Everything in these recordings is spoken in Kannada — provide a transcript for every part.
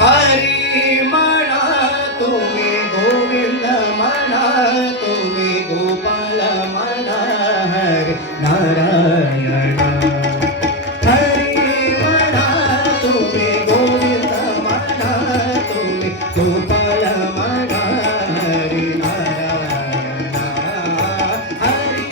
हरी म्हणा तुम्ही गोविंद म्हणा तुम्ही गोपाल म्हणा हरी नारायण हरी म्हणा तुम्ही गोविंद म्हणा तुम्ही गोपाल म्हणा हरी नारायण हरी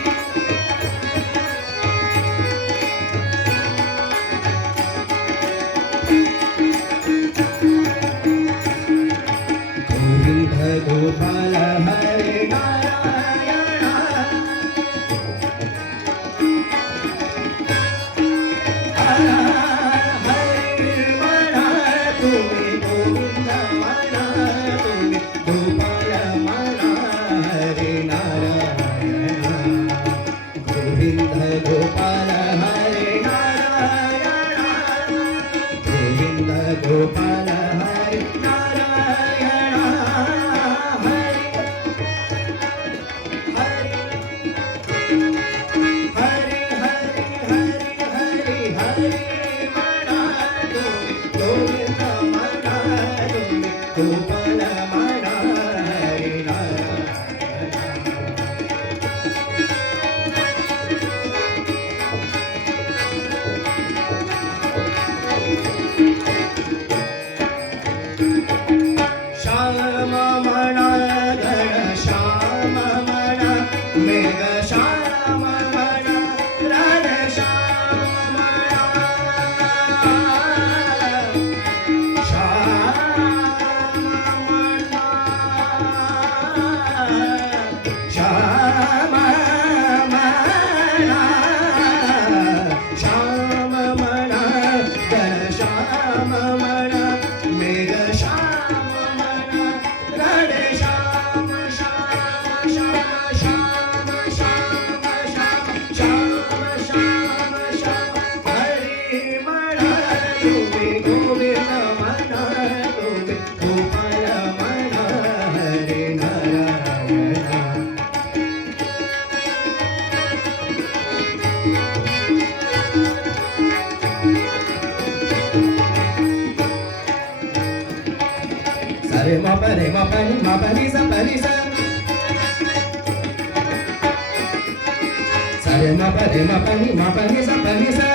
गोपाल हरे नारायण हरे म्हणा तुम्ही गोविंद म्हणा तुम्ही गोपाल म्हणा हरे नारायण गोविंद गोपाल हरे नारायण गोविंद गोपाल हरे नारायण गोपाल म्हणा हरी श्याम म्हणा घन श्याम म्हणा मेघ श्याम म्हणा राधा श्याम म्हणा श्याम म्हणा श्याम म्हणा घन श्याम म्हणा मेघ श्याम म्हणा राधे श्याम श्याम श्याम श्याम श्याम श्याम श्याम श्याम हरी म्हणा तुम्ही गोविंद म्हणा तुम्ही गोपाल म्हणा हरे नारायण रे मा पा रे मा पा नि सा सा रे मा पा रे मा पा नि सा पा नि सा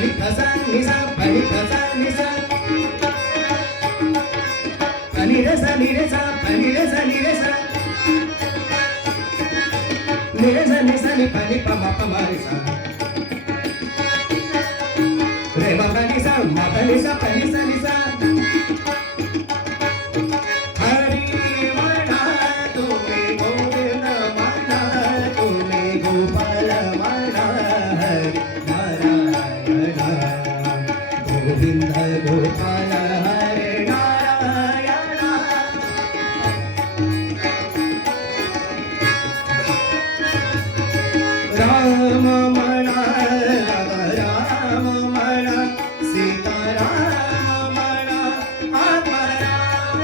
नि सा नि सा नि सा नि रे सा नि रे सा नि रे सा नि रे सा नि रे सा नि पा मा रे सा रे मा पा नि सा पा नि सा नि सा हरी म्हणा तुम्ही गोविंद म्हणा तुम्ही गोपाल म्हणा हरी नारायण गोविंद गोपाल हरे नारायण राम म्हणा राम म्हणा सीताराम म्हणा आत्माराम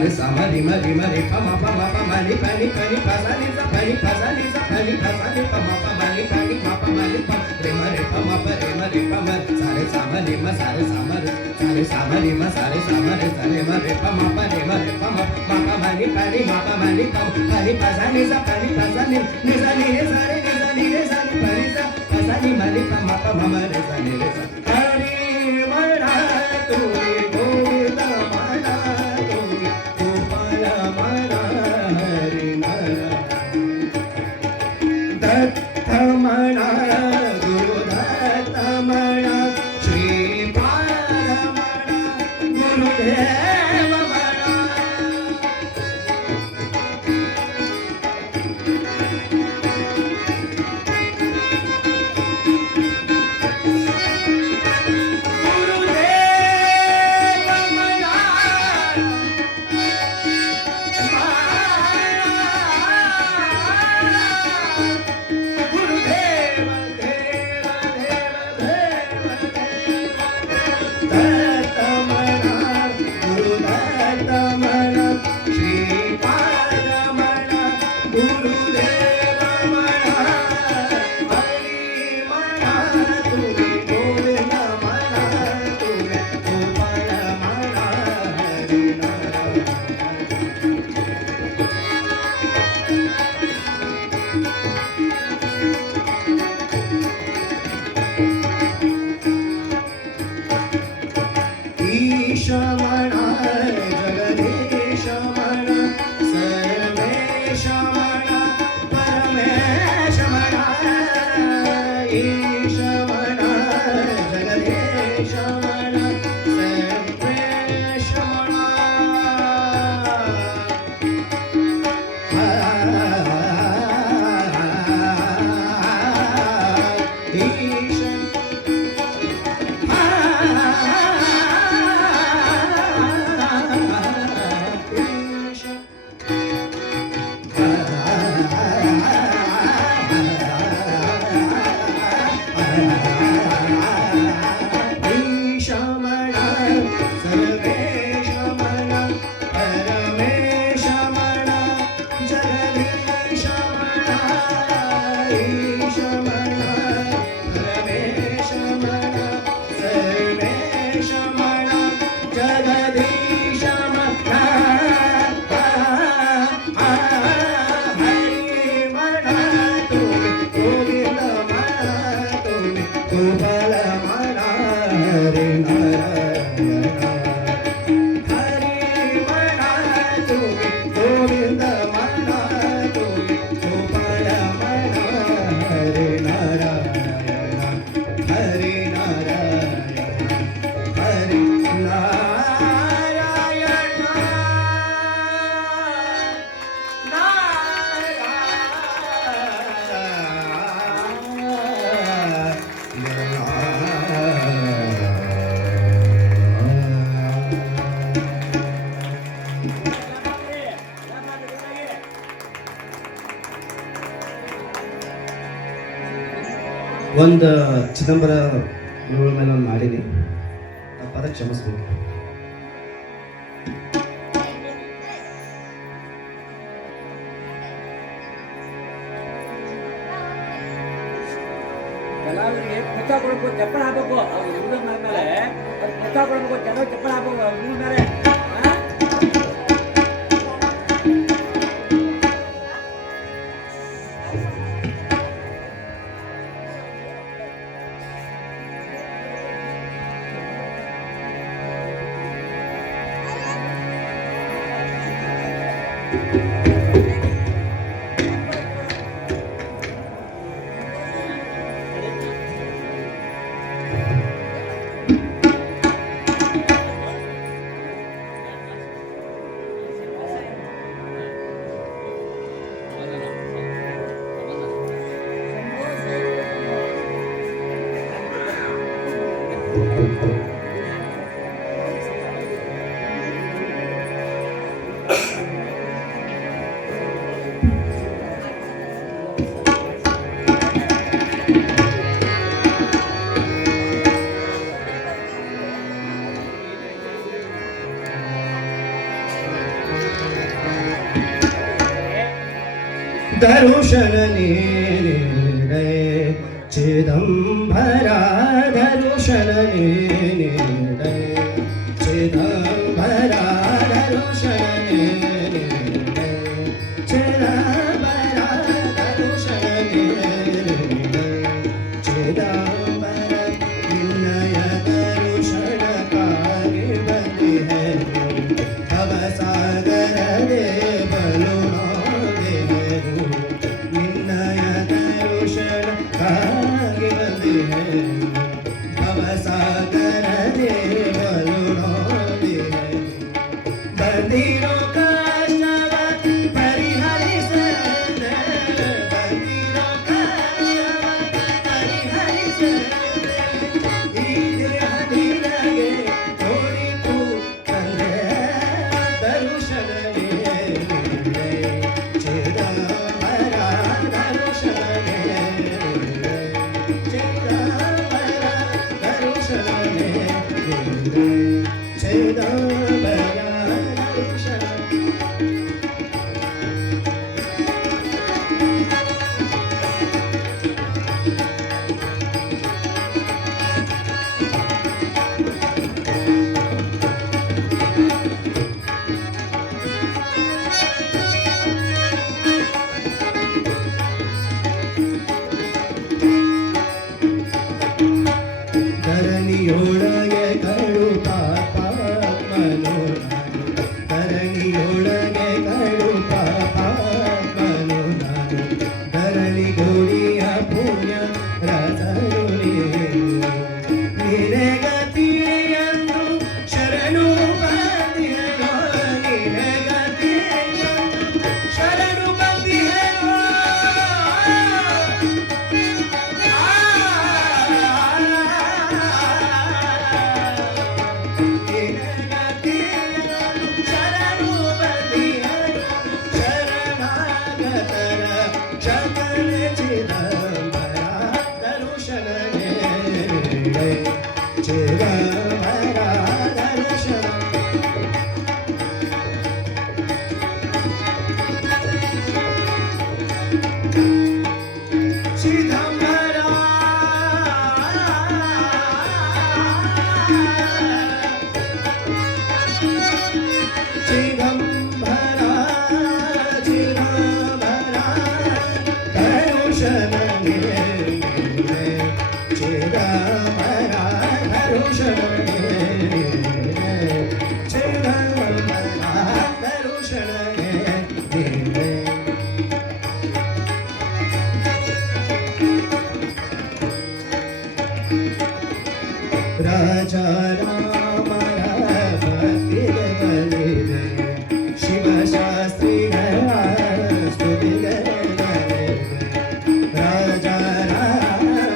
सारे सामा रि म रि म रे प म प म प म नि प नि प नि प सा नि सा प नि प सा नि सा प नि प सा नि प म प म नि प नि म प म नि प रे म रे प म प रे म रे प म सारे सामा रि म सारे सामा रे सारे सामा रि म सारे सामा रे सारे म रे प म प रे म रे प म म प म नि प नि म प म नि प प नि प सा नि सा प नि प सा नि सा नि रे सा रे नि सा नि रे सा नि प रे सा प सा नि म नि प म प म म रे सा नि रे सा हरी म्हणा तुम्ही गोविंद म्हणा तुम्ही गोपाल म्हणा हरी म्हणा दत्त म्हणा गुरुदत्त म्हणा श्रीपाद म्हणा गुरुदेव म्हणा ईश म्हणा जगदीश म्हणा सर्वेश म्हणा परमेश म्हणा ईश म्हणा जगदीश म्हणा सर्वेश म्हणा ईश गोपाल म्हणा हरे नारायण हरी म्हणा तुम्ही गोविंद म्हणा तुम्ही गोपाल म्हणा हरे नारायण हरे नारायण हरे ಒಂದು ಚಿದಂಬರ ಗುರುಗಳ ಮೇಲೆ ಒಂದು ಮಾಡಿನಿ ತಪ್ಪಾದ ಕ್ಷಮಿಸ್ಬೇಕು. ಕಲಾವಿದರಿಗೆ ಪ್ರೋತ್ಸಾಹ ಕೊಡಬೇಕು, ಚಪ್ಪಳ ಹಾಕಬೇಕು. ಅವ್ರು ಯೂಸ್ ಮಾಡಿದ್ಮೇಲೆ ಅವ್ರು ಪ್ರೋತ್ಸಾಹ ಕೊಡಬೇಕು, ಜನ ಚಪ್ಪಳ ಹಾಕಬೇಕು ಅವ್ರು ಯೂಸ್ ಮೇಲೆ. दर्शन नीरे चिदंबरा दर्शन नीरे चिदंबरा दर्शन नीरे चिदंबरा दर्शन नीरे चिदंबरा विनय दर्शन कागे बंदी है भव सागर दे बलुना दे विनय दर्शन कागे बंदी है भव सागर दे बलुना दे बंदीरों का शव परिहरि सर बंदीरों का शव परिहरि सर धीरे लगे थोड़ी तू कंधे दर्शन नीरे चिदंबरा दर्शन नीरे चिदंबरा दर्शन नीरे चिदंबरा दर्शन ಧರಣಿಯೊಳಗೆ ಕಡು ಪಾಪ ಮನೋನಾನು ಧರಣಿಯೊಳಗೆ ಕಡು ಪಾಪ ಮನೋನಾನು ಧರಣಿ ಗೋರಿಯ ಪುಣ್ಯ ರಸರು ನೀನೆ ಗತಿಯಂದು ಶರಣು ಬಂದಿಹೆನೋ ನೀನೆ ಗತಿಯಂದು ಶರಣು ಬಂದಿಹೆನೋ ಶರಣಾಗತರ ಶಕಲ ಚಿದಂಬರ ದರ್ಶನ नीरे ಚಿದಂಬರ ದರ್ಶನ ಚಿದಂಬರ ಚಿದಂಬರ ಚಿದಂಬರ ದರ್ಶನ नीरे ಚಿದಂಬರ ದರ್ಶನ नीरे ಚಿದಂಬರ ದರ್ಶನ नीरे राजा रामर भक्तिगे बलिरे शिव शास्त्री स्तुतिगे बलिरे राजा रामर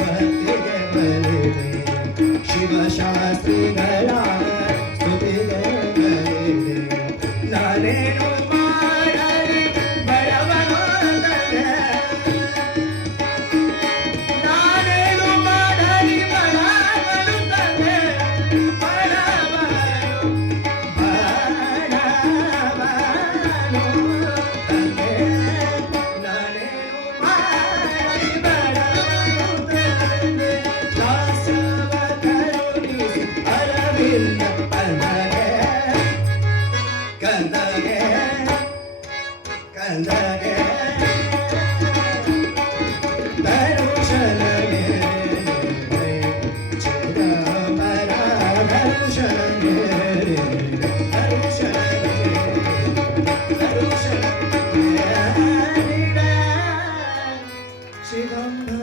भक्तिगे बलिरे शिव शास्त्री स्तुतिगे बलिरे नानेनु ಮಾಡಲಿ ಬಡವನೊಂದನೆ ನಾನೇನು ಮಾಡಲಿ ಬಡವನು ತಂದೆ ಬಡವನು ತಂದೆ ನಾನೇನು ಮಾಡಲಿ ಬಡವನು ತಂದೆ ದಾಸವ ಕರುಣಿಸಿ ಅರವಿಂದ ಕಂದಗೆ ಕಂದಗೆ ದರ್ಶನ नीरे ಚಿದಂಬರ ದರ್ಶನ नीरे ದರ್ಶನ ದರ್ಶನ नीरे ಚಿದಂಬರ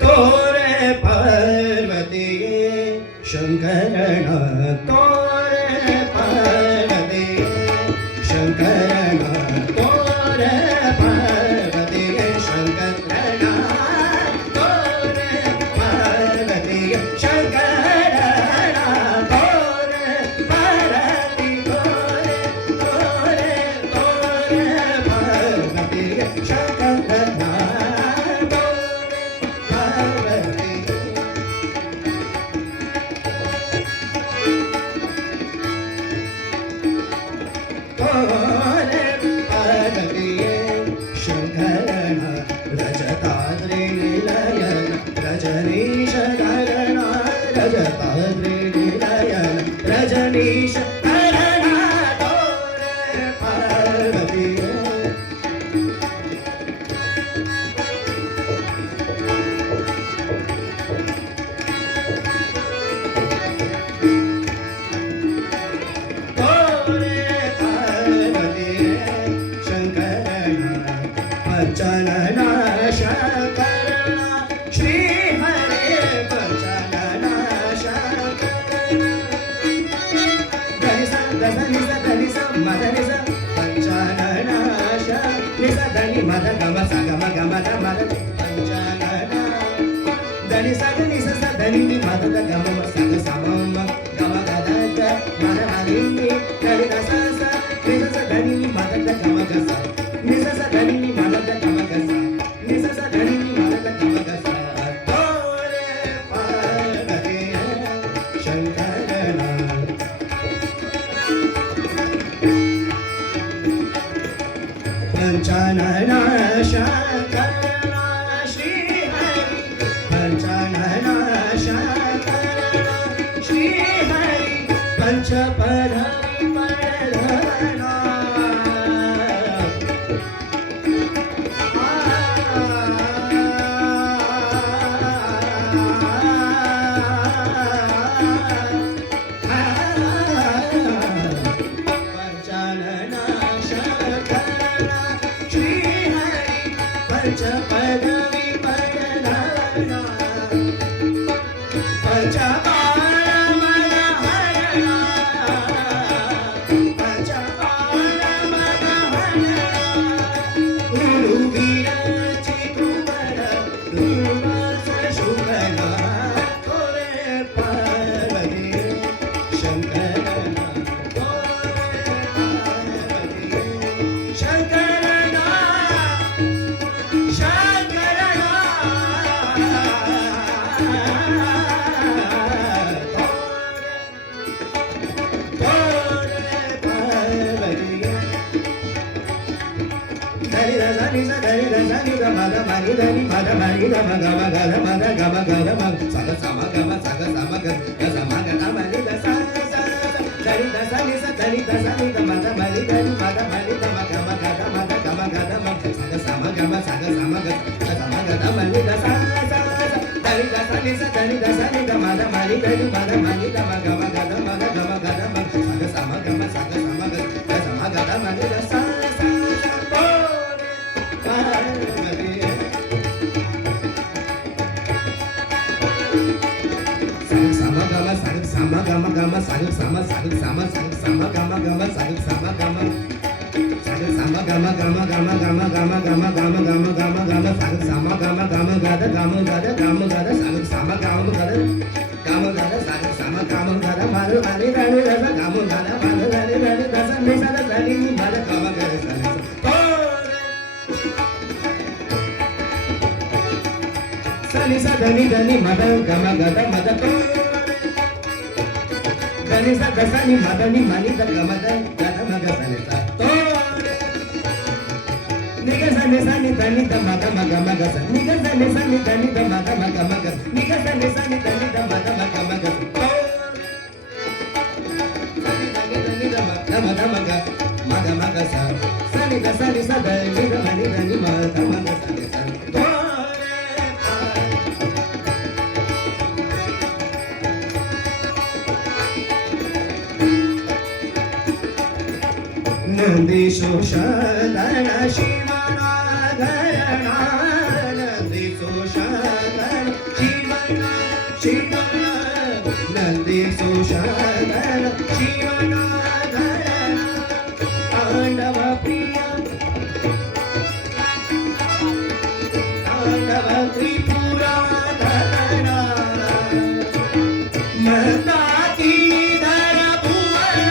तोरे पार्वती शंकरण तोरे पार्वती शंकरण तोरे पार्वती शंकरण तोरे पार्वती शंकरण तोरे पार्वती तोरे तोरे तोरे पार्वती शंकरण रजताद्रि निलयन रजनीश करण रजताद्रि निलयन रजनीश करण तोरे पार्वती पंचनाश करणा श्री हरे पंचनाश करणा धनिसा दसनिसा धनिसा मदनिसा पंचनाश निसा धनि मद गम सा गम गम द मद पंचना धनिसा धनिसा सा धनि मद द गम सा ग सा म गम ग द ग मद मदि धनि द सा सा निसा सा धनि मद द गम ग सा निसा सा धनि मद द गम ग सा निसा सा धनि मद द गम ग सा तोरे पार्वती शंकरना पंचनना शंकरना श्री हरि पंचनना शंकरना श्री हरि पंचपद पदधना पंचनना शंकरना श्री हरि पंचपदवी पदधना पंचबाण मनहरणा पंचबाण मनहरणा उडुगिराची कुंवर दुर्वास शुभना तोरे पार्वती शंकरना तोरे पार्वती शंकरना शंकरना तोरे पार्वती धनि ध धनि स धनि ध धनि ध मद मनि धनि मद मनि ध म ग म ग ध म ध ग म ग ध म स ग स म ग म स ग स म ग ग स म ग ध मनि ध स स धनि ध धनि स धनि ध धनि ध मद मनि धनि मद मनि ध म ग म ग ध म ध ग म ग ध म स ग स म ग म स ग स म ग ग स म ग ध मनि ध स स धनि ध धनि स धनि ध धनि ध मद मनि धनि मद मनि ध म ग म ग ध म ग ग म ग ध म स ग स म ग म स ग स म ग ग स म ग ध मनि ध स स पार्वती साग सामा गमा साग सामा गमा गमा साग सामा साग सामा साग सामा गमा गमा साग सामा गमा साग सामा गमा गमा गमा गमा गमा गमा गमा गमा गमा गमा साग सामा गमा गमा गद गम गद गम गद साग सामा गम गद गम गद साग सामा गम गद దని దని మద గమ గద మద దని స గసని మదని మని ద గమ ద గద మగ సని స తో నిగ సని సని దని ద మద మగ మగ స నిగ సని సని దని ద మద మగ మగ నిగ సని సని దని ద మద మగ మగ తో సని దని దని ద మద మగ మగ మగ స సని ద సని స దని ద మని దని మద మగ సని స తో नंदीशोषधन शिवनाधरण नंदीशोषधन शिवन शिवन नंदीशोषधन शिवनाधरण तांडव प्रिय तांडव त्रिपुराधरण मदातीधर भुवन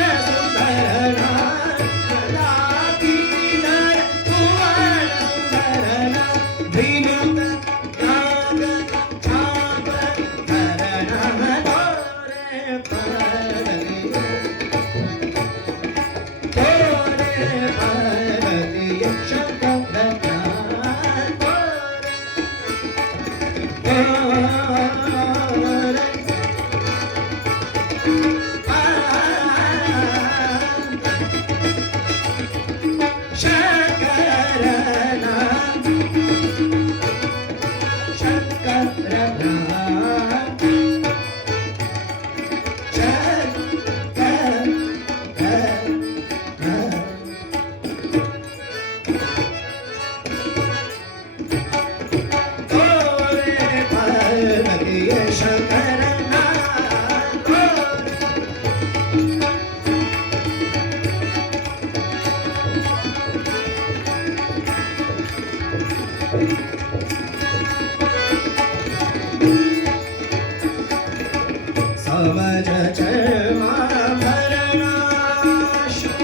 सुधरण समज चर्मा भरणा शुभ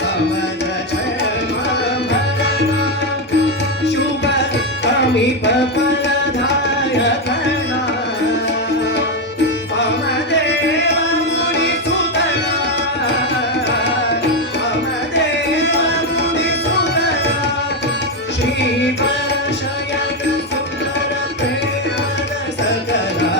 समज चर्मा भरणा शुभ समीप फलधाय करणा ममदेव मुनिसुतरा ममदेव मुनिसुतरा श्रीवर शयन सुंदर प्रेमद सकला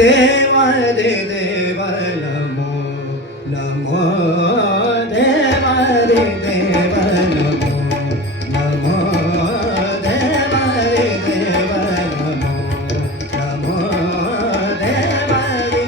देवा रे देवा नमो नमो देवा रे देवा नमो नमो देवा रे देवा नमो नमो देवा रे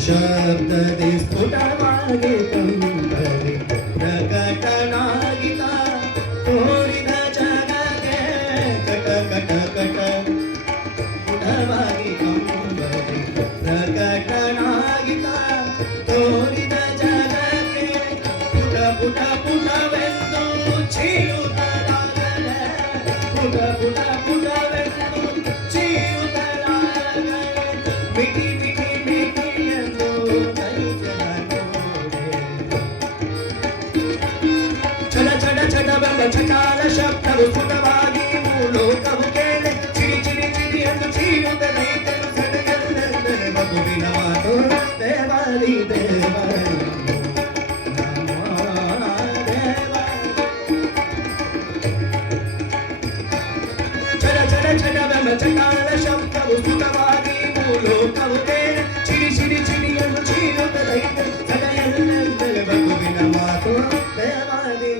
शब्द स्फुटवागे कंबरे प्रकटनागिता तोरिದ ಜಗಕ್ಕೆ ಕಟ ಕಟ ಕಟ ಸ್ಫುಟವಾಗಿ ಕಂಬರೆ ಪ್ರಕಟನಾಗಿತಾ ತೋರಿದ ಜಗಕ್ಕೆ ಪುಟ ಪುಟ ಪುಟವೆಂದು ಚೀರುತ್ತಲಾಗಲೇ ಪುಟ ಪುಟ ಪುಟವೆಂದು ಚೀರುತ್ತಲಾಗಲೇ ಮಿಟಿ ಮಿಟಿ ಮಿಟಿಯೆಂದು ಕೈಜನ ನೋಡೆ ಚಡ ಚಡ ಚಡವೆಂಬ ಚಟಾಲ ಶಬ್ದವು ಸ್ಫುಟವಾಗಿ ಮೂಲೋಕವು ಕೇಳೆ ಚಿಡಿ ಚಿಡಿ ಚಿಡಿ ಎಂದು ಚೀರುತ್ತಲೈತೆನು ಸಡಗರನೆಂದರೆ ಮಗುವಿನ ಮಾತು ದೇವಾದಿ ದೇವ ಚಟಾಲ ಶಬ್ದವು ಸ್ಫುಟವಾಗಿ ಮೂಲೋಕವು ಕೇಳೆ ಚಿಡಿ ಚಿಡಿ ಚಿಡಿಯನ್ನು ಚೀರುತ್ತಲೈತೆ ಸದೆಯಲ್ಲೆಂದರೆ ಮಗುವಿನ ಮಾತು ದೇವಾದಿ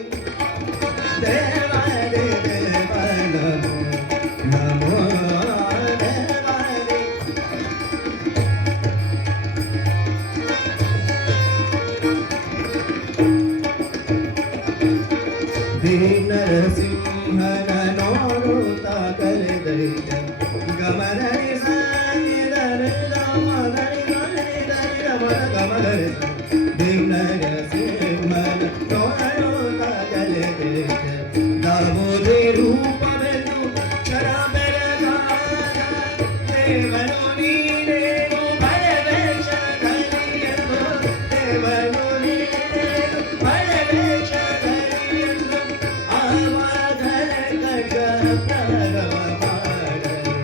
ದೇವಾದಿ ದೇವ ನಮೋ ದೇವಾದಿ ನರಸಿಂಹನ ನೋಡುತ್ತ ಕರೆದೈತ ಗಮನರಿ ಸಾಗಿದರೆ ಗಮನರಿ ನರಸಿಂಹನ ನೋಡುತ್ತ ಕರೆದೈತ ದಾಮೋದೇ ರೂಪವೆಂದು ಚರ ಬೆಳಗಾದ ದೇವನು ನೀನೇನು ಭಯವೇಶ ಕಲಿಯಲು ದೇವನು ನೀನೇನು ಭಯವೇಶ ಕಲಿಯಲು ಆವಾಗಲೇ ಕಟಪ್ರಭವ ಮಾಡಲು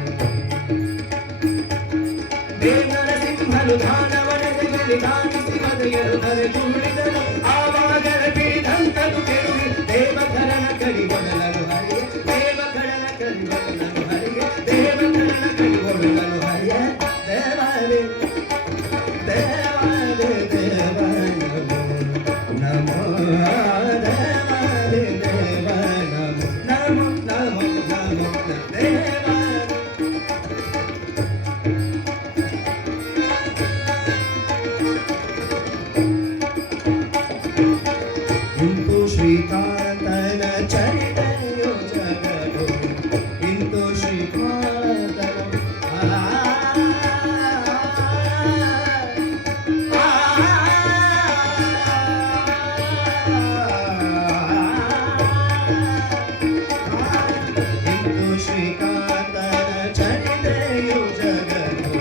ದೇವನರಸಿಂಹನು ದಾನವನದಲ್ಲಿ ದಾನಿಸಿ ಮದೆಯರು ಧರೆದುಳಿದನು ಆವಾಗಲ ಪಿಡಿದಂತನು ಕೆಡುವಿ ದೇವಕರನ ಕಡಿ ಒಡಲನು ಹರಿಯೆ ದೇವಕರನ ಕಡಿ ಒಡಲನು ಹರಿಯೆ ದೇವಕರನ ಕಡಿ ಒಡಲನು ಹರಿಯೆ ದೇವಾಲೇ ದೇವಾಲೇ ದೇವ ನಮೋ ದೇವಾಲೇ ದೇವ ನಮೋ ನಮೋ ನಮೋ ದೇವ ಇಂದು ಶ್ರೀಕಾಂತನ ಚರಿತೆಯೋ ಜಗದು ಇಂದು ಶ್ರೀಕಾಂತನ ಇಂದು ಶ್ರೀಕಾಂತನ ಚರಿತೆಯೋ ಜಗದು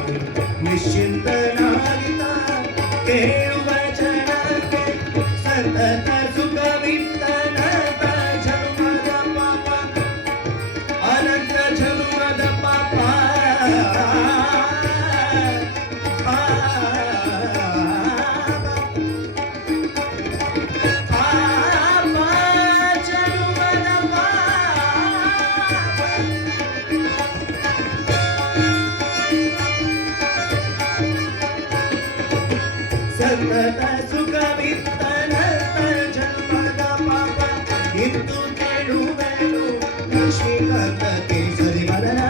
ನಿಶ್ಚಿಂತನಾಗಿತ ಕೇಳುವ ಜನಕ್ಕೆ ಸತತ ಸುಖವಿತ್ತನಂತ ಜನುಮದ ಪಾಪ ಅನಂತ ಜನುಮದ ಪಾಪ ಜನುಮದ ಸತತ ಸುಖವಿತ್ತನಂತ ಜನ್ಮದ ಪಾಪ ಇಂದು ಕೇಳುವೆನು ಲಕ್ಷ್ಮೀಕಾಂತ ಕೇಸರಿ ವರನ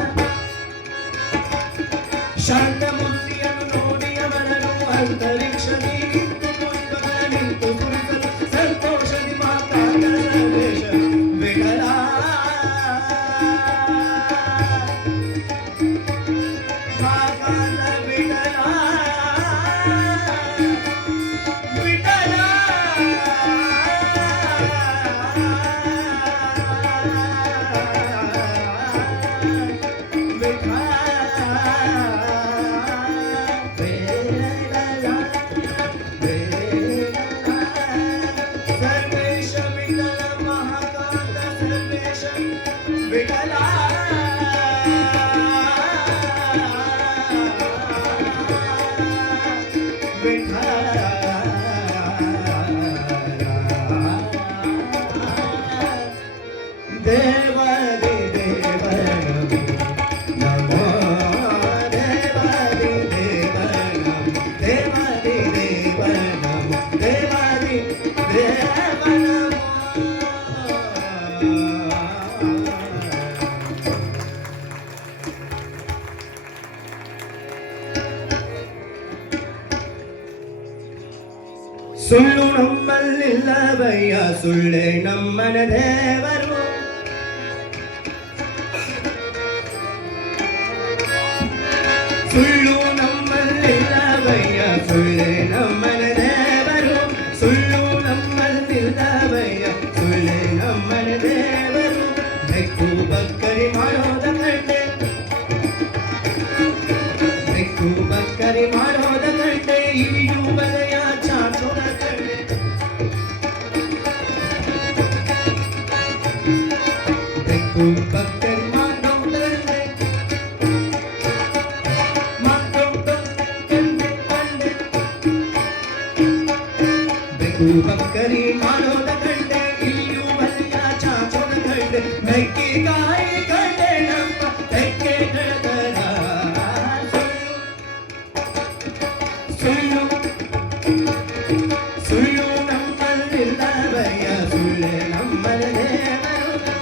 ಶಾಂತ ಮೂರ್ತಿಯನ್ನು ನೋಡಿ ಅವರನು ಅಂತರಿಕ್ಷದಿ ನಿಂತು ಪುಷ್ಪಗಳ ನಿಂತು ಸುರಿಸಲು ಸಂತೋಷದಿ ಮಾತಾಡ ಸಂದೇಶ ವಿಠಲ ಮಾಕಾಂತ ವಿಠಲ ವಿಠಲ ಸರ್ವೇಶ ವಿಠಲ ಮಹಾಕಾಂತ ಸರ್ವೇಶ ವಿಠಲ ದೇವಾದಿ ದೇವ ನಮೋ ದೇವಾದಿ ದೇವ ನಮೋ ದೇವಾದಿ ದೇವ ನಮೋ ದೇವಾದಿ ದೇವ ನಮೋ ಸುಳ್ಳು ನಮ್ಮಲ್ಲಿಲ್ಲವಯ್ಯ ಸುಳ್ಳೇ ನಮ್ಮನ ದೇವರು ಸುಳ್ಳು ನಮ್ಮಲ್ಲಿಲ್ಲವಯ್ಯ ಸುಳ್ಳೇ ನಮ್ಮನ ದೇವರು ಸುಳ್ಳು ನಮ್ಮಲ್ಲಿಲ್ಲವಯ್ಯ ಸುಳ್ಳೇ ನಮ್ಮನ ದೇವರು ಬೆಕ್ಕು ಬಕ್ಕರಿ ಮಾಡೋದ ಕಂಡೆ ಬೆಕ್ಕು ಬಕ್ಕರಿ ಮಾಡೋದ ಕಂಡೆ ಇಳಿಯು ಬಲೆಯ ಚಾಚೋದ ಕಂಡೆ ಬೆಕ್ಕು ಬಕ್ಕರಿ ಮಾಡೋದ ಬೆಕ್ಕು ಬಕ್ಕರಿ ಮಾಡೋದ ಕಂಡೆ ಇಳಿಯು ಬಲೆಯ ಚಾಚೋದ ಕಂಡೆ ಮೆಕ್ಕಿಗಾಯಿ ಕಂಡೆ ನಮ್ಮ ತೆಕ್ಕೆ ಕಳತರ ಸುಳ್ಳು ಸುಳ್ಳು ನಮ್ಮಲ್ಲಿಲ್ಲವಯ್ಯ ಸುಳ್ಳೆ ನಮ್ಮನ ದೇವರು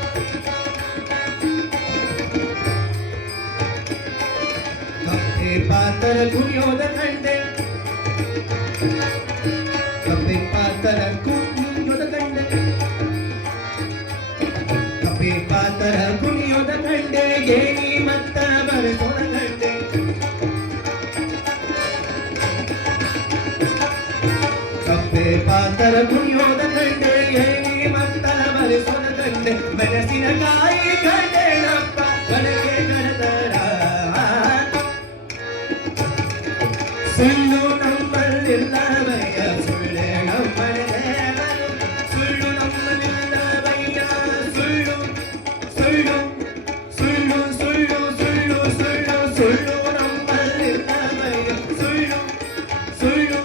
ಕಪ್ಪೆ ಪಾತರ ಕುಣಿಯೋದ ಕಂಡೆ ಕಪ್ಪೆ ಪಾತರ ಕುಣಿಯೋದ ಕಂಡೆ ಕಪ್ಪೆ ಪಾತರ ಕುಣಿಯೋದ ಕಂಡೆ ಏನಿ ಮತ್ತ ಬರೆಸೋದ ಕಂಡೆ ಕಪ್ಪೆ ಪಾತರ ಕುಣಿಯೋದ ಕಂಡೆ ಏನಿ ಮತ್ತ ಬರೆಸೋದ ಕಂಡೆ ಮೆಣಸಿನಕಾಯಿ ಕಂಡೆ ನಪ್ಪ ಕಡೆಗೆ ಕಡತರ ಸುಳ್ಳು ನಮ್ಮಲ್ಲಿಲ್ಲವಯ್ಯ ಸುಳ್ಳೆ ನಮ್ಮನ ದೇವರು ಸುಳ್ಳು ನಮ್ಮಲ್ಲಿಲ್ಲವಯ್ಯ ಸುಳ್ಳು ಸುಳ್ಳು ಸುಳ್ಳು ಸುಳ್ಳು ಸುಳ್ಳು ಸುಳ್ಳು ಸುಳ್ಳು ನಮ್ಮಲ್ಲಿಲ್ಲವಯ್ಯ ಸುಳ್ಳು ಸುಳ್ಳು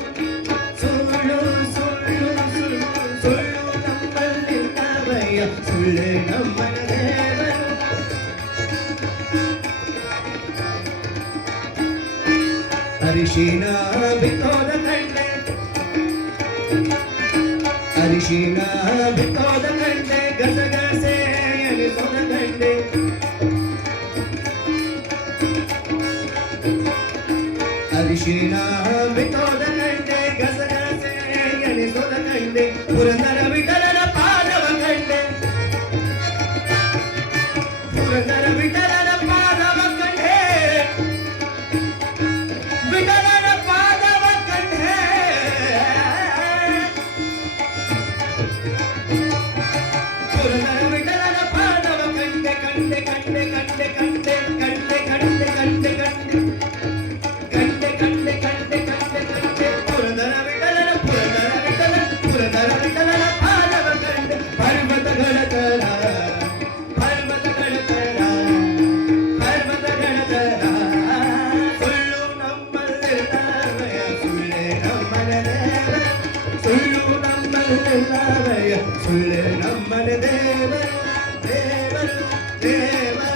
ಸುಳ್ಳು ಸುಳ್ಳು ಸುಳ್ಳು ಸುಳ್ಳು ನಮ್ಮಲ್ಲಿಲ್ಲವಯ್ಯ ಸುಳ್ಳೆ ನಮ್ಮನ ದೇವರು ಅರಿಶಿನ ಬಿತ್ತೋದ ಕಂಡೆ ಅರಿಶಿನ ಬಿತ್ತೋದ ಕಂಡೆ ಗಸಗಸೆ ಎನಿಸೋದ ಕಂಡೆ ಅರಿಶಿನ ಬಿತ್ತೋದ ಕಂಡೆ ಗಸಗಸೆ ಎನಿಸೋದ ಕಂಡೆ ಪುರಂದರ ವಿಠಲನ ಪಾದವ ಕಂಡೆ ಪುರಂದರ ವಿಠಲನ ಪಾದವ ಕಂಡೆ ವಿಠಲನ ಪಾದವ ಕಂಡೆ ಪುರಂದರ ವಿಠಲನ ಪಾದವ ಕಂಡೆ ಕಂಡೆ ಕಂಡೆ ಕಂಡೆ ಕಂಡೆ ಕಂಡೆ ಕಂಡೆ ಕಂಡೆ ಕಂಡೆ ಕಂಡೆ ಕಂಡೆ ಕಂಡೆ ಕಂಡೆ ಪುರಂದರ ವಿಠಲನ ಪುರಂದರ ವಿಠಲನ ಪಾದವ ಕಂಡೆ ಪರ್ವತಗಳ ತರ ಪರ್ವತಗಳ ತರ ಪರ್ವತಗಳ ತರ ಸುಳ್ಳು ನಮ್ಮಲ್ಲಿಲ್ಲವಯ್ಯ ಸುಳ್ಳೆ ನಮ್ಮನ ದೇವರು ಸುಳ್ಳು ನಮ್ಮಲ್ಲಿಲ್ಲವಯ್ಯ ಸುಳ್ಳೆ ನಮ್ಮನ ದೇವರು ದೇವರು ದೇವರು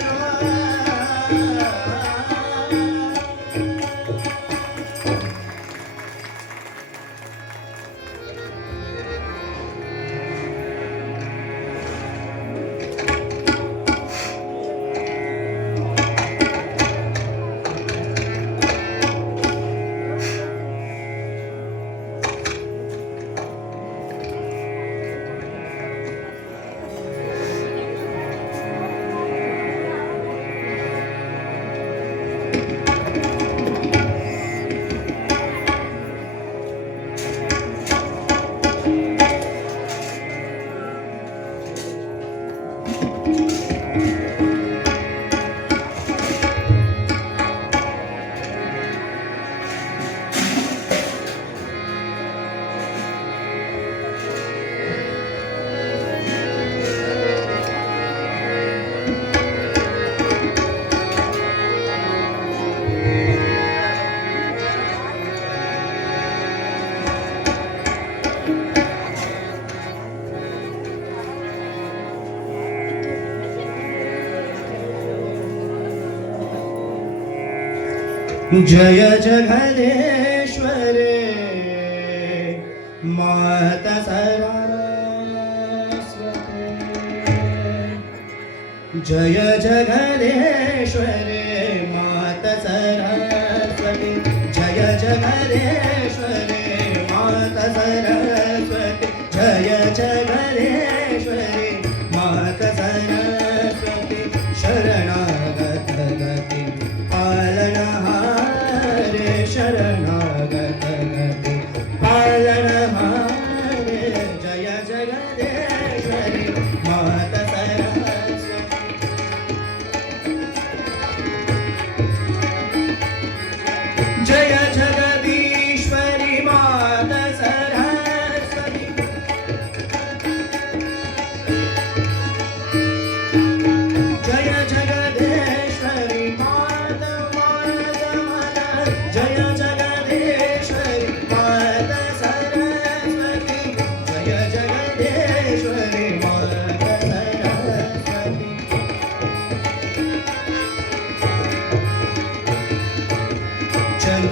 जय जगदेश्वरे माता सरस्वती जय जगदेश्वरे माता सरस्वती जय जगदेश्वरे माता सरस्वती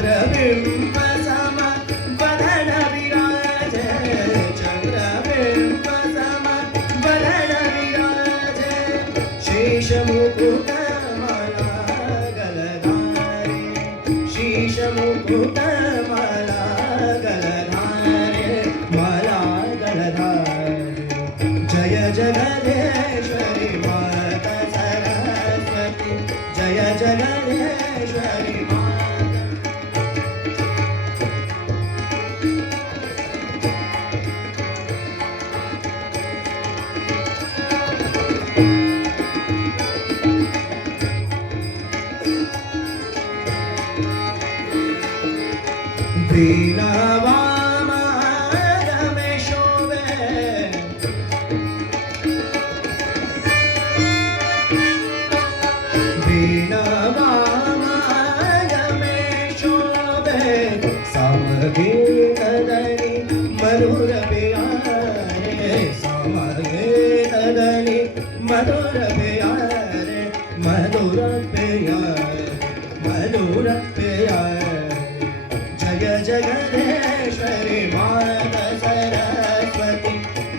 चंद्रबिंब सम वदन विराजे चंद्रबिंब सम वदन विराजे शेष मुकुट माला गलधारे शेष मुकुट माला गलधारे माला गलधारे जय जगदेश्वरी माता सरस्वती जय जगदेश्वरी वीणा वामारमे शोभे वीणा वामारमे शोभे समगीतदनि मधुर प्यारे समगीतदनि मधुर प्यारे मधुर प्यारे मधुर प्यारे जय जगदेश्वरी माता सरस्वती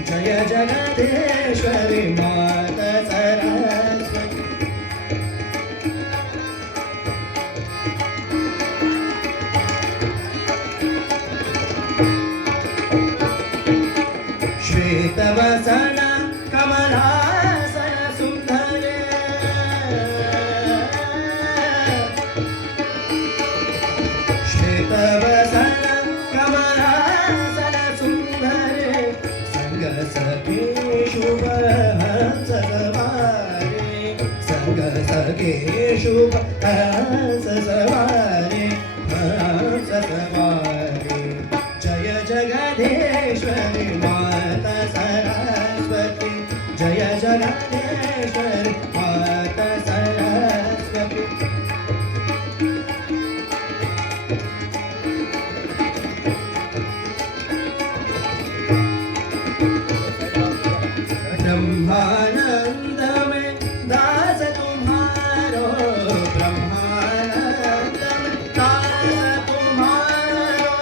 जय जगदेश्वरी माता सरस्वती श्वेतवसन कमलासन सुंदरे श्वेतवसन कमलासन सुंदरे संग सखे शुभ हंस सवारे संग सखे शुभ हंस सवारे हंस सवारे जय जगदेश्वरी माता सरस्वती जय जगदेश्वरी माता सरस्वती ब्रह्मानंद में दास तुम्हारो ब्रह्मानंद में दास तुम्हारो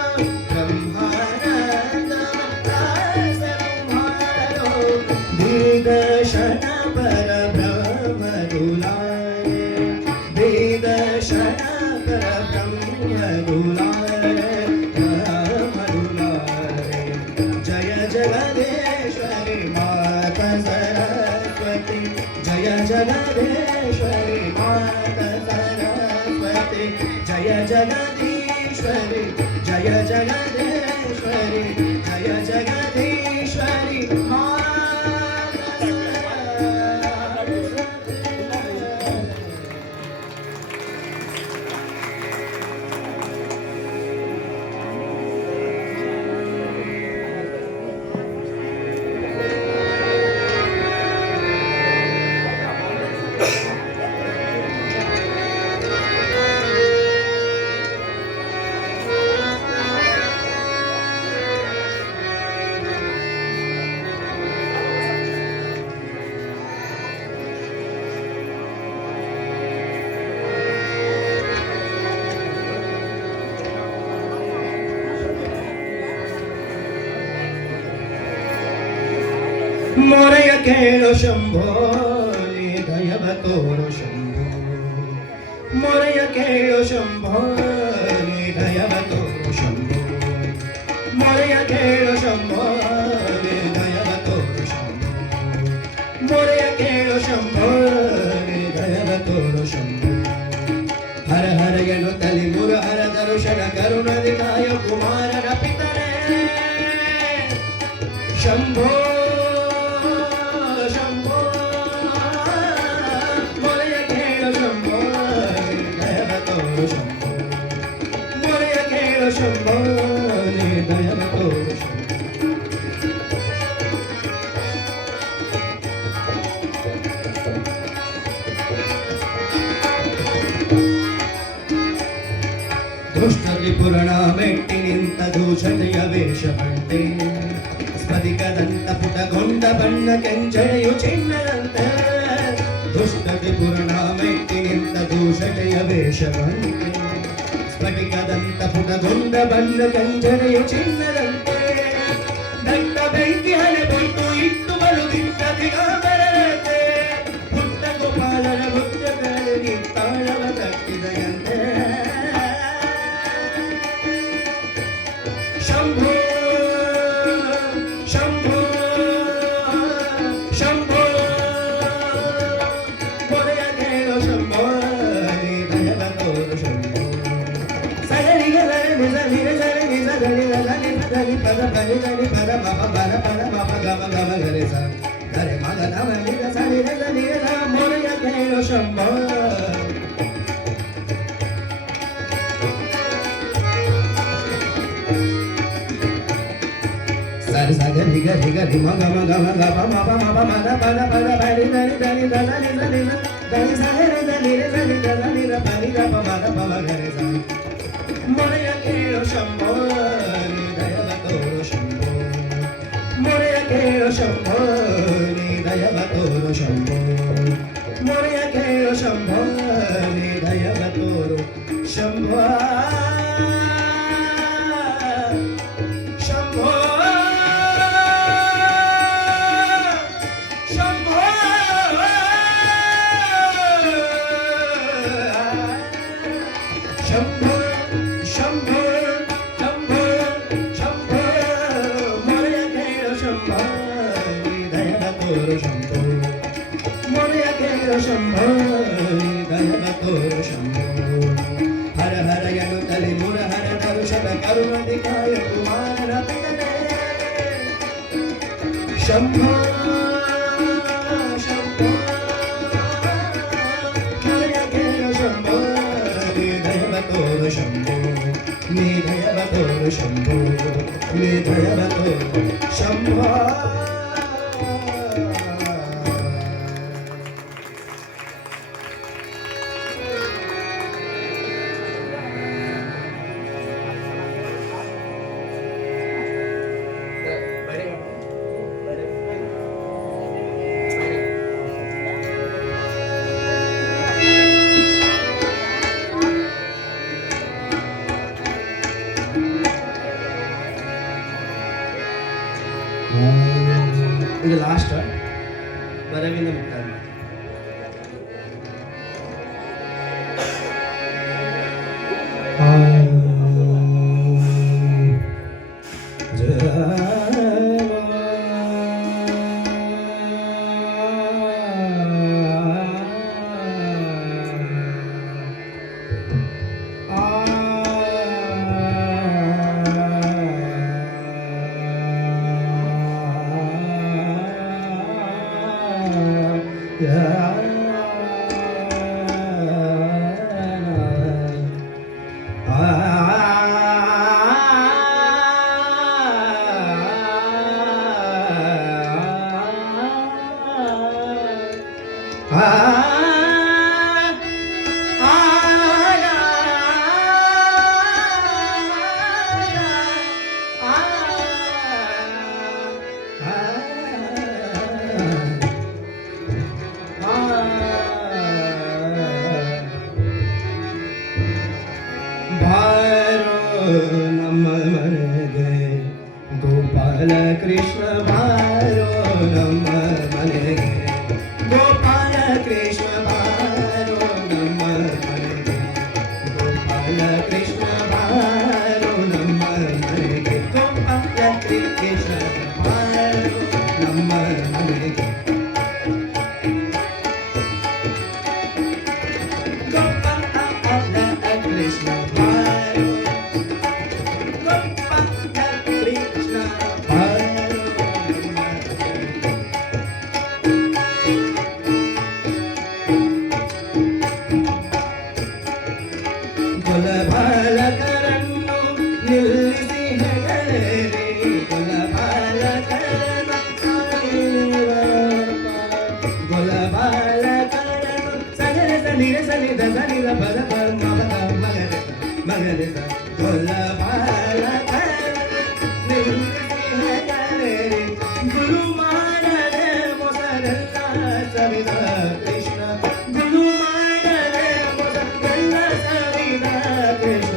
ब्रह्मानंद में दास तुम्हारो दीदर्शन पर ब्रह्म दुलारे दीदर्शन पर ब्रह्म दुलारे ब्रह्म दुलारे जय जगदेश्वरी माता सरस्वती जय जगदेश्वरी माता सरस्वती जय जगदीश्वरी जय जगदेश्वरी जय जगदीश्वरी माता मोरय केळो शंभो दयव तोरो शंभो मोरय केळो शंभो दयव तोरो शंभो मोरय केळो शंभो दयव तोरो शंभो मोरय केळो शंभो दयव तोरो शंभो हर हर ಎನ್ನುತ್ತಲಿ ಮುರ ಹರ ದರ್ಶನ ಕರುಣಾಧಿಕಾಯ ಕುಮಾರನ ಪಿತನೇ ಶಂಭೋ शंभो दयव तोरो दुष्ट त्रिपुरणा ಮೆಟ್ಟಿ ನಿಂತ ದೂಷಣೆಯ ವೇಷ ಬಂತೆ ಸ್ಫಟಿಕದಂತ ಪುಟಗೊಂಡ ಬಣ್ಣ ಕೆಂಚನೆಯು ಚಿನ್ನದಂತೆ ದುಷ್ಟ ತ್ರಿಪುರಣಾ ಮೆಟ್ಟಿ ನಿಂತ ದೂಷಣೆಯ ವೇಷ ಬಂತೆ ಸ್ಫಟಿಕದಂತ ಪುಟಗೊಂಡ ಬಣ್ಣ ಕಂಜನೆಯು ಚಿನ್ನದಂತೆ ದಟ್ಟ ಬೆಂಕಿ ಹಣೆ ಬೈತು ಇಟ್ಟು ಬಲು ಬಿಟ್ಟ ದಿಗಂಬರರಂತೆ ಪುಟ್ಟ ಗೋಪಾಲನ ಮುತ್ಯಗಳಲ್ಲಿ ತಾಳವ ತಟ್ಟಿದೆಯಂತೆ ಶಂಭೋ ಶಂಭೋ ಶಂಭೋ ಮೊರೆಯ ಕೇಳೋ ಶಂಭೋ ನೀ ದಯವ ತೋರು ಶಂಭೋ ಸಗಲಿಗೆ ಸರಿ ನಿಜ ನಿರ ಸರಿ ನಿಜ ಧನಿ ಧನಿ ಧನಿ ಪದ ಧನಿ ಧನಿ ಪದ ಮಪ ಬರ ಪದ ಮಪ ಗಮ ಗಮ ಗರೆ ಸ ಗರೆ ಮಗ ನಮ ನಿರ ಸರಿ ನಿಜ ನಿರ ಮೊರೆಯ ಕೇಳೋ ಶಂಭೋ ಸರಿ ಸಗರಿ ಗರಿ ಗರಿ ಮಗ ಮಗ ಮಗ ಪಮ ಪಮ ಮದ ಪದ ಪದ ಬರಿ ಧನಿ ಧನಿ ಧನ ನಿಜ ನಿಜ ಧನಿ ಸಗರಿ ಧನಿ ರ ಸರಿ ಧನ ನಿರ ಪರಿ ಗ ಪ ಮದ ಪಮ ಗರೆ ಸ ಮೊರೆಯ ಕೇಳೋ ಶಂಭೋ ನೀ ದಯವ ತೋರು ಶಂಭೋ ಮೊರೆಯ ಕೇಳೋ ಶಂಭೋ ನೀ ದಯವ ತೋರು ಶಂಭೋ ಮೊರೆಯ ಕೇಳೋ ಶಂಭೋ ನೀ ದಯವ ತೋರು ಶಂಭೋ ಶಂಭೋ ಶಂಭೋ ಶಂಭೋ ಶಂಭೋ ಶಂಭೋ ಶಂಭೋ ಮೊರೆಯ ಕೇಳೋ ಶಂಭೋ ನೀ ದಯವ ತೋರು ಶಂಭೋ ಮೊರೆಯ ಕೇಳೋ ಶಂಭೋ ನೀ ದಯವ ತೋರು ಶಂಭೋ ಹರ ಹರ ಎನ್ನುತ್ತಲೇ ಮುರ ಹರ ದರುಷದ ಕರುಣದಿ ಕಾಯ ಕುಮಾರನ ಪಿತನೇ ಶಂಭೋ ಶಂಭೋ ಮೊರೆಯ ಕೇಳೋ ಶಂಭೋ ನೀ ದಯವ ತೋರು ಶಂಭೋ ನೀ ದಯವ ತೋರು ಶಂಭೋ ನೀ ದಯವ ತೋರು ಶಂಭೋ ಇದು ಲಾಸ್ಟ್ ಬರವಿಂದ ಮುಕ್ತಾಯ ಮಾಡಿ ನಮ್ಮ ಮನೆಗೆ ಗೋಪಾಲ ಕೃಷ್ಣ ಬಾರೋ ನಮ್ಮ ಮನೆಗೆ ಗೋಪಾಲ ಕೃಷ್ಣ ಬಾರೋ ನಮ್ಮ ಮನೆಗೆ ಗೋಪಾಲ ಕೃಷ್ಣ ಬಾರೋ ನಮ್ಮ ಮನೆಗೆ ಗೋಪಾಲ ಕೃಷ್ಣ ಬಾರೋ ನಮ್ಮ ಮನೆಗೆ ಗೋಪಾಲ ಕೃಷ್ಣ ಕುಲಬಾಲಕರನ್ನು ನಿಲ್ಲಿಸಿ ಹೆಗಲೇರಿ ಕುಲಬಾಲಕರನ್ನು ಸಗರ ಸನಿರ ಸನಿದ ಸನಿದ ಪದ ಪರ್ಮ ಪದ ಮಗರ ಮಗರ ಕುಲಬಾಲಕರನ್ನು ನಿಲ್ಲಿಸಿ ಹೆಗಲೇರಿ ಗುರು ಮಾಡದೆ ಮೊಸರಲ್ಲ ಸವಿದ ಕೃಷ್ಣ ಗುರು ಮಾಡದೆ ಮೊಸರಲ್ಲ ಸವಿದ ಕೃಷ್ಣ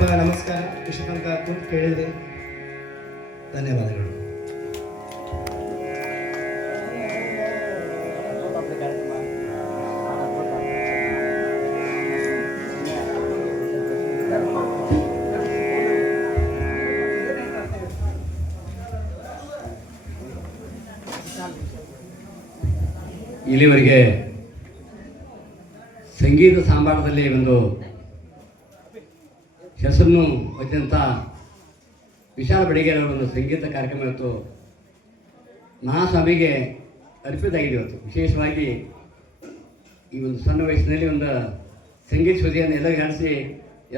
ತುಂಬ ನಮಸ್ಕಾರ. ಇಷ್ಟು ತನಕ ತುಂಬ ಕೇಳಿದ್ರಿ, ಧನ್ಯವಾದಗಳು. ಇಲ್ಲಿವರೆಗೆ ಸಂಗೀತ ಸಾಂಬಾರದಲ್ಲಿ ಒಂದು ಹೆಸರನ್ನು ಹೊತ್ತಂಥ ವಿಶಾಲ ಬೆಳಗೆರೆ ಒಂದು ಸಂಗೀತ ಕಾರ್ಯಕ್ರಮ ಇವತ್ತು ಮಹಾಸ್ವಾಮಿಗೆ ಅರ್ಪಿತ ಆಗಿದೆ. ಇವತ್ತು ವಿಶೇಷವಾಗಿ ಈ ಒಂದು ಸಣ್ಣ ವಯಸ್ಸಿನಲ್ಲಿ ಒಂದು ಸಂಗೀತ ಸುದ್ದಿಯನ್ನು ಎಲ್ಲರಿಗೂ ಹರಿಸಿ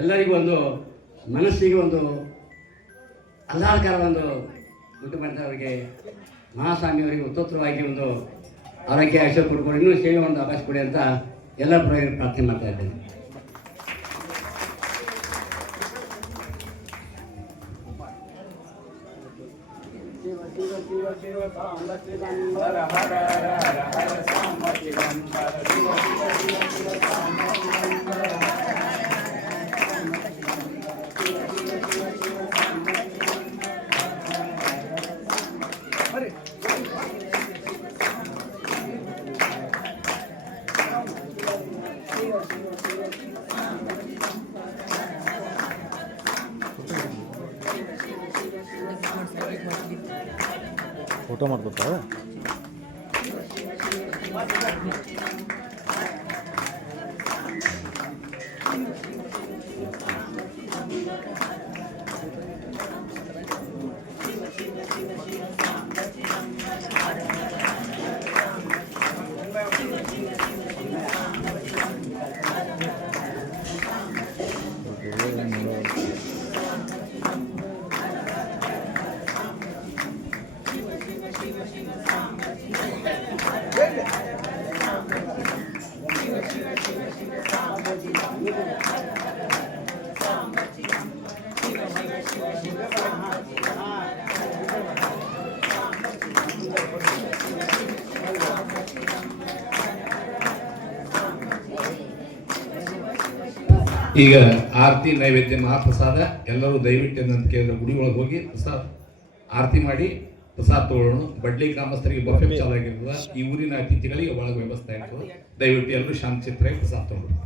ಎಲ್ಲರಿಗೂ ಒಂದು ಮನಸ್ಸಿಗೆ ಒಂದು ಆಹ್ಲಾದಕರ ಒಂದು ಉಂಟು ಮಾಡಿದ ಅವರಿಗೆ ಮಹಾಸ್ವಾಮಿಯವರಿಗೆ ಉತ್ತೋತ್ತರವಾಗಿ ಒಂದು ಆರೋಗ್ಯ ಆಶೀರ್ವಾದ ಕೊಡ್ಕೊಂಡು ಇನ್ನೂ ಸೇವೆ ಒಂದು ಅವಕಾಶ ಕೊಡಿ ಅಂತ ಎಲ್ಲ ಪರವಾಗಿ ಪ್ರಾರ್ಥನೆ ಮಾಡ್ತಾ ಇದ್ದೇನೆ. ಫೋಟೋ ಮಾಡ್ಬೇಕಾ? ಈಗ ಆರತಿ ನೈವೇದ್ಯ ಮಹಾಪ್ರಸಾದ ಎಲ್ಲರೂ ದಯವಿಟ್ಟು ಏನಂತ ಕೇಳಿದ್ರೆ ಗುಡಿ ಒಳಗೆ ಹೋಗಿ ಪ್ರಸಾದ ಆರತಿ ಮಾಡಿ ಪ್ರಸಾದ ತಗೊಳ್ಳೋಣ. ಬಡ್ಲಿ ಗ್ರಾಮಸ್ಥರಿಗೆ ಬಫೆ ಚಾಲು ಆಗಿರ್ತದ. ಈ ಊರಿನ ಅತಿಥಿಗಳಿಗೆ ಒಳಗೆ ವ್ಯವಸ್ಥೆ ಆಗ್ತದೆ. ದಯವಿಟ್ಟು ಎಲ್ಲರೂ ಶಾಂತ ಚಿತ್ರ ಪ್ರಸಾದ ತಗೊಳ್ಳೋಣ.